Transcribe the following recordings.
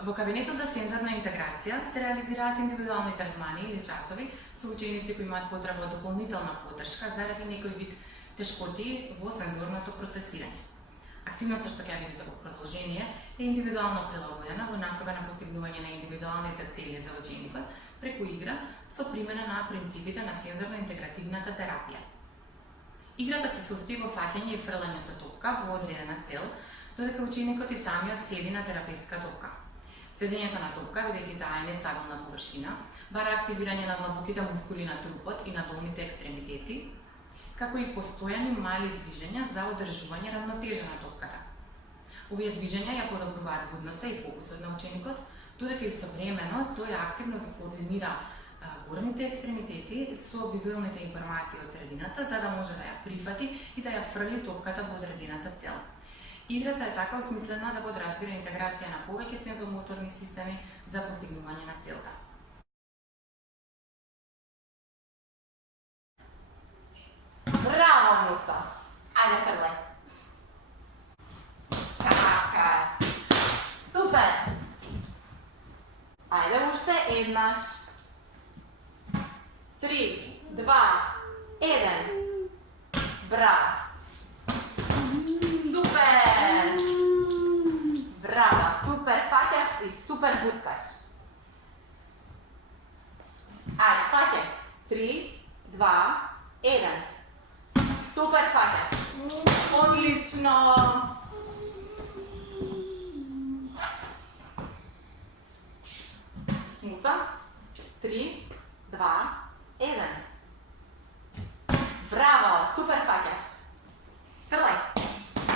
Во кабинетот за сензорна интеграција се реализираат индивидуални третмани или часови со ученици кои имаат потреба од дополнителна поддршка заради некој вид тешкоти во сензорното процесирање. Активноста што ќе видите во продолжение е индивидуално прилагодена во насока на постигнување на индивидуалните цели за ученикот преку игра со примена на принципите на сензорно-интегративната терапија. Играта се состои во фаќање и фрлање со топка во одредена цел, додека ученикот и самиот седи на терапевтска топка. Седењето на топка, бидејќи таа е нестабилна површина, бара активирање на длабоките мускули на трупот и на долните екстремитети, како и постојани мали движења за одржување рамнотежа на топката. Овие движења ја подобруваат будноста и фокусот на ученикот, додека истовремено тој активно ги координира горните екстремитети со визуелните информации од средината, за да може да ја прифати и да ја фрли топката во одредената цел. Играта е така осмислена да подразбира интеграција на повеќе сензомоторни системи за постигнување на целта. Браво, Муса! Ајде, фрлај! Така е! Супер! Ајде уште еднаш. 3, 2, 1. Браво! Супер! Браво! Супер фаќаш и супер буткаш. Ајде, фаќај! 3, 2, 1. Супер фаќаш! Одлично! Муса? 3, 2, 1. Браво! Супер фаќаш! Фрлај!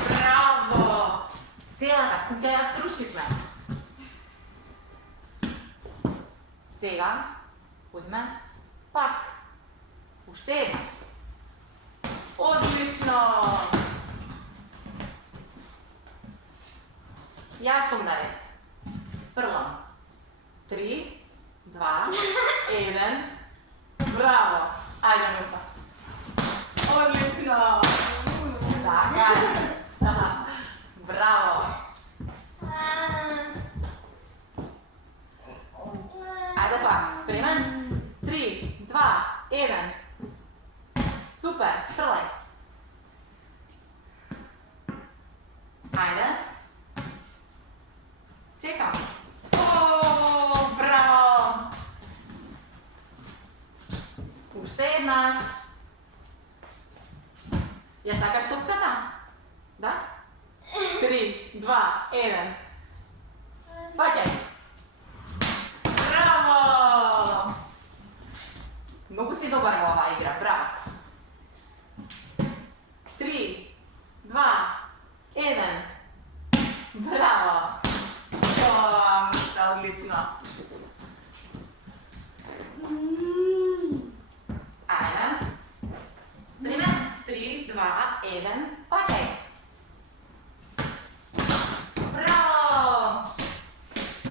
Браво! Целата куќа ја струшивме. Сега, одме пак. Уште еднаш. Одлично! Јас сум наред. Фрлам. 3, 2, 1. Браво! Ајде, Муса. Одлично! Така. Браво! Ајде пак. Спремен? 3, 2, 1. Супер! Фрлај! Ајде! Чекам! О, браво! Уште еднаш! Ја сакаш топката? Да? 3, 2, 1. Фаќај! Браво! Многу си добар во оваа игра, браво! 3, 2, 1. Браво! Одлично! Ајде! Спремен? 3, 2, 1. Фаќај!